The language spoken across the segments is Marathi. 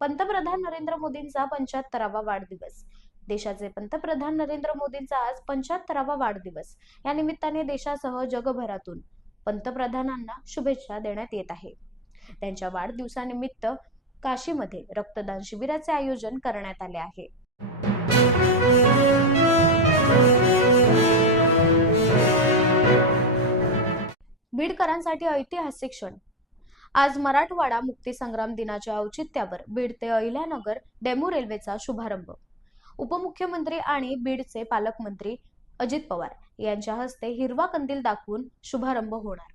पंतप्रधान नरेंद्र मोदींचा पंच्याहत्तरावा वाढदिवस. देशाचे पंतप्रधान नरेंद्र मोदींचा आज पंच्याहत्तरावा वाढदिवस. या निमित्ताने देशासह जगभरातून पंतप्रधानांना शुभेच्छा देण्यात येत आहे. त्यांच्या वाढदिवसानिमित्त काशीमध्ये रक्तदान शिबिराचे आयोजन करण्यात आले आहे. बीडकरांसाठी ऐतिहासिक क्षण. आज मराठवाडा मुक्तीसंग्राम दिनाच्या औचित्यावर बीड ते अहिल्यानगर डेमू रेल्वेचा शुभारंभ. उपमुख्यमंत्री आणि बीडचे पालकमंत्री अजित पवार यांच्या हस्ते हिरवा कंदील दाखवून शुभारंभ होणार.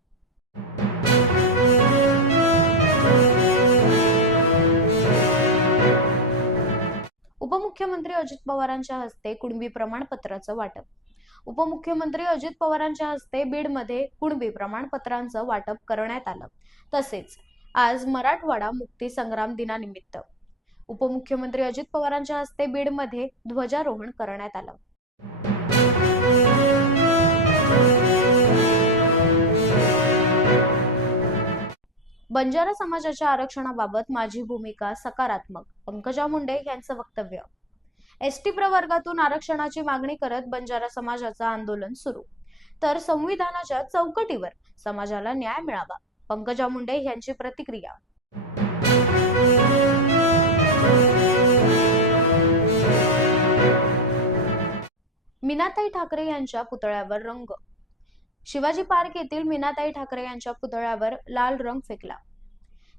उपमुख्यमंत्री अजित पवारांच्या हस्ते कुणबी प्रमाणपत्राचं वाटप. उपमुख्यमंत्री अजित पवारांच्या हस्ते बीडमध्ये कुणबी प्रमाणपत्रांचं वाटप करण्यात आलं. तसेच आज मराठवाडा मुक्ती संग्राम दिनानिमित्त उपमुख्यमंत्री अजित पवारांच्या हस्ते बीडमध्ये ध्वजारोहण करण्यात आलं. बंजारा समाजाच्या आरक्षणाबाबत माझी भूमिका सकारात्मक. पंकजा मुंडे यांचं वक्तव्य. एसटी प्रवर्गातून आरक्षणाची मागणी करत बंजारा समाजाचं आंदोलन सुरू. तर संविधानाच्या चौकटीवर समाजाला न्याय मिळावा. पंकजा मुंडे यांची प्रतिक्रिया. मीनाताई ठाकरे यांच्या पुतळ्यावर रंग. शिवाजी पार्क येथील मीनाताई ठाकरे यांच्या पुतळ्यावर लाल रंग फेकला.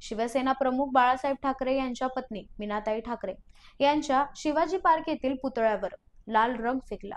शिवसेना प्रमुख बाळासाहेब ठाकरे यांच्या पत्नी मीनाताई ठाकरे यांच्या शिवाजी पार्क येथील पुतळ्यावर लाल रंग फेकला.